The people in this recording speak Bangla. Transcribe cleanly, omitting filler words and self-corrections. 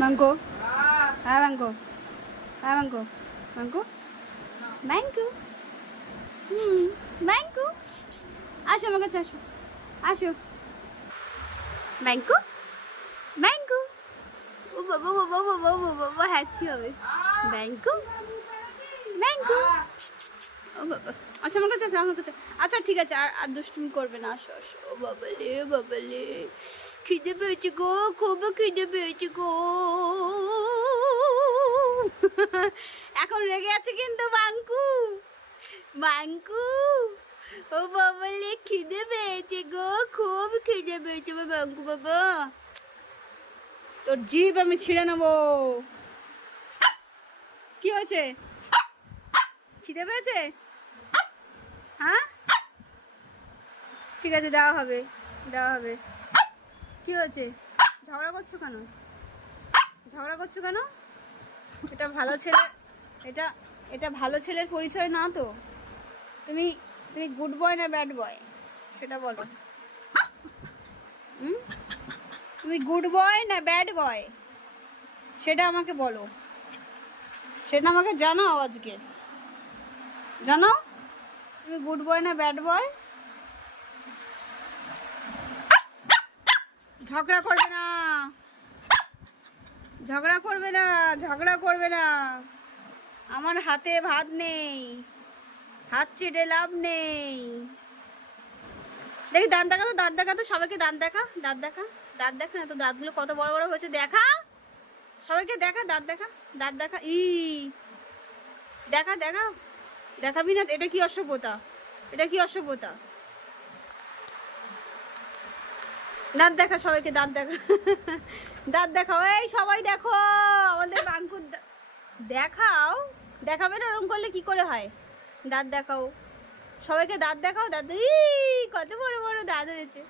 Mango. Ah, mango. Ah, mango. Mango. Mango. Mango. আসো আমার কাছে আসো আসো ম্যাঙ্গো ম্যাঙ্গো ও বাবা বাবা বাবা বাবা বাবা হ্যাচি হবে ম্যাঙ্গো ম্যাঙ্গো ও বাবা আসো আমার কাছে আসো আমার কাছে আচ্ছা ঠিক আছে আর আর দুষ্টুমি করবে না আসো আসো ও বাবালে খিদে পেয়েছে গো খুব খিদে পেয়েছে গো এখন রেগে আছে কিন্তু বাঙ্কু বাঙ্কু ও বাবালে খিদে পেয়েছে গো খুব খিদে পেয়েছে বাঙ্কু বাবা তোর জিভ আমি ছিঁড়ে নেবো কি হয়েছে খিদে পেয়েছে হ্যাঁ ঠিক আছে দেওয়া হবে কি হয়েছে ঝগড়া করছো কেন এটা ভালো ছেলে এটা এটা ভালো ছেলের পরিচয় না তো তুমি তুমি গুড বয় না ব্যাড বয় সেটা বলো তুমি গুড বয় না ব্যাড বয় সেটা আমাকে বলো সেটা আমাকে জানাও আজকে জানাও তুমি গুড বয় না ব্যাড বয় ঝগড়া করবে না আমার হাতে ভাত নেই হাত চেটে লাভ নেই দেখি দাঁত দেখা তো সবাইকে দাঁত দেখা না তো দাঁতগুলো কত বড় বড় হয়েছে দেখা সবাইকে দেখা দাঁত দেখা ই দেখাবি না এটা কি অসভ্যতা দাঁত দেখা সবাইকে দাঁত দেখা এই সবাই দেখো আমাদের বাঙ্কুর দেখাও দেখাবে না ওরকম করলে কি করে হয় দাঁত দেখাও সবাইকে দাঁত দেখাও কত বড় বড় দাঁত হয়েছে